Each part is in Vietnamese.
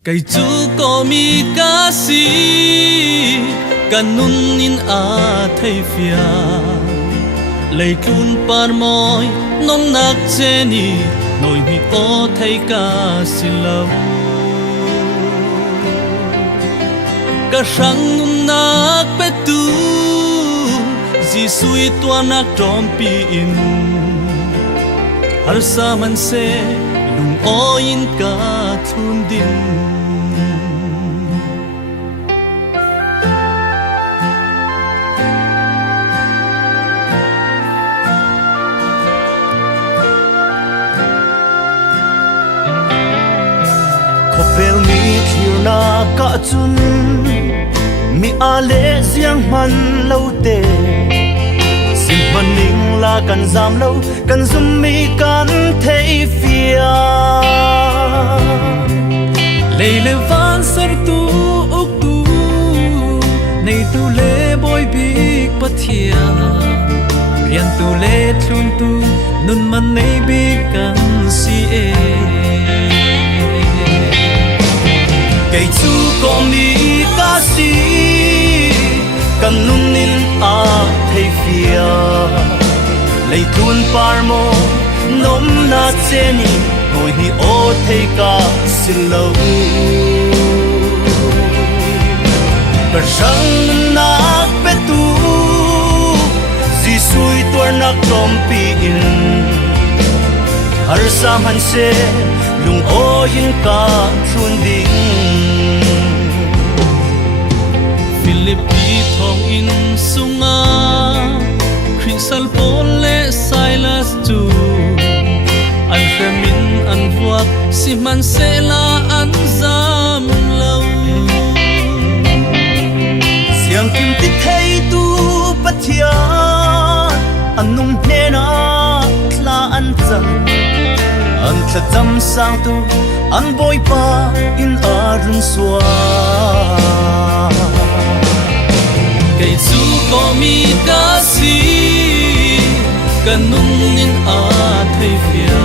Kay chu ko mi ka si kanun in a thei fia lei tlun par moi nom nak che ni noi mi o thei ka si lo ka sang num nak pe tu ji sui tua nak trom pi in har sa man se lung o in ka thun din Khopel mi thir na ka chun mi ale ziang man lo te sim paning la kan zam lo kan zum mi kan thei fia leile van sar tu uk tu nei tu le boy big pathia rian tu le thun tu nun man nei big kan si e kay chu ko mi ka si kan nun nin a thei fia lei thun par mo nom na che ni ngồi hi o thei ka sin lo per sang na pe tu si sui tuar nak trom pi in har sam han se lung o yin ka thun ding Philippi thong in sunga Crystal Paul le Silas tu an femin an vuak si man se la an zam lâu siam kim ti thei tu pathia an nung ne na tla an cham an tla cham sang tu an boy pa in arun swa kay chu ko mi ka si kanun in a thei fia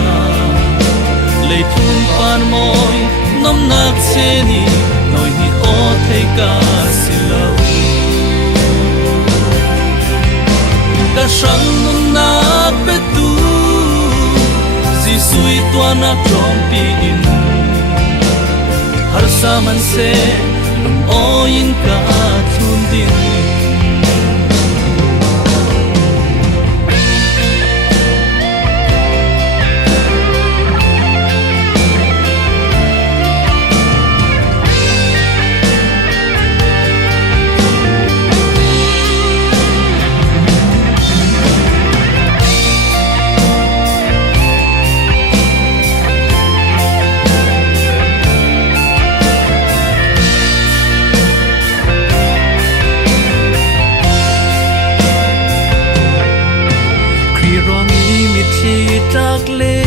lei thun par moi nom nak che ni noi hi o thei ka si lo ka sang nun nak pe tu ji sui tua nak trom pi in har sa man se lum o in ka thun din trắc lê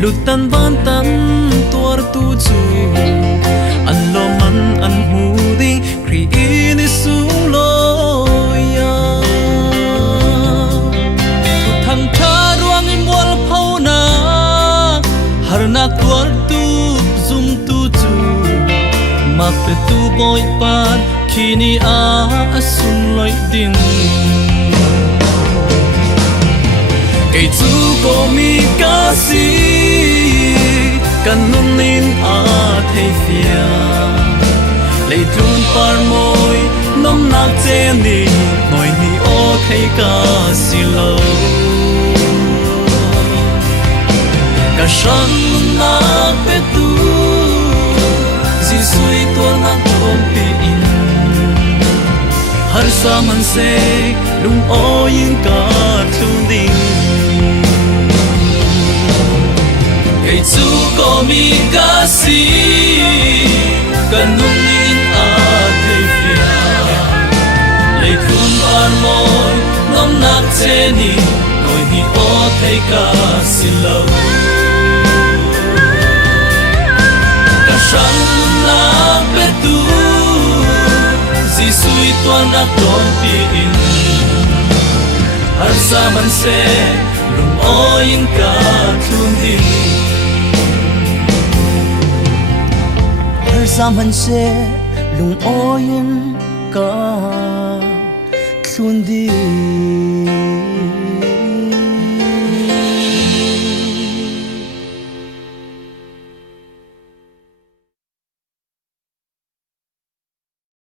lụt tan van tan tuar tu chu an lo man an hu di kri in su lo ya tu thang tha ruang in wal phau na har na tuar tu zum tu chu ma pe tu boy pan kini a sun loi din kay chu ko mi ka si kanun nin a thei fia lei tlun par moi nom nak che ni noi ni o thei ka si lo ka sang na pe tu ji sui to na kom pi in har sa man se lung o yin ka thun ding kay chu ko mi ka si kanun in a thei fia lei thun par moi nom nak che ni noi hi o thei ka si lo ka sang na pe tu ji sui to na ton pi in har sa man se lung o in ka thun din sam han se lung oin ka thun di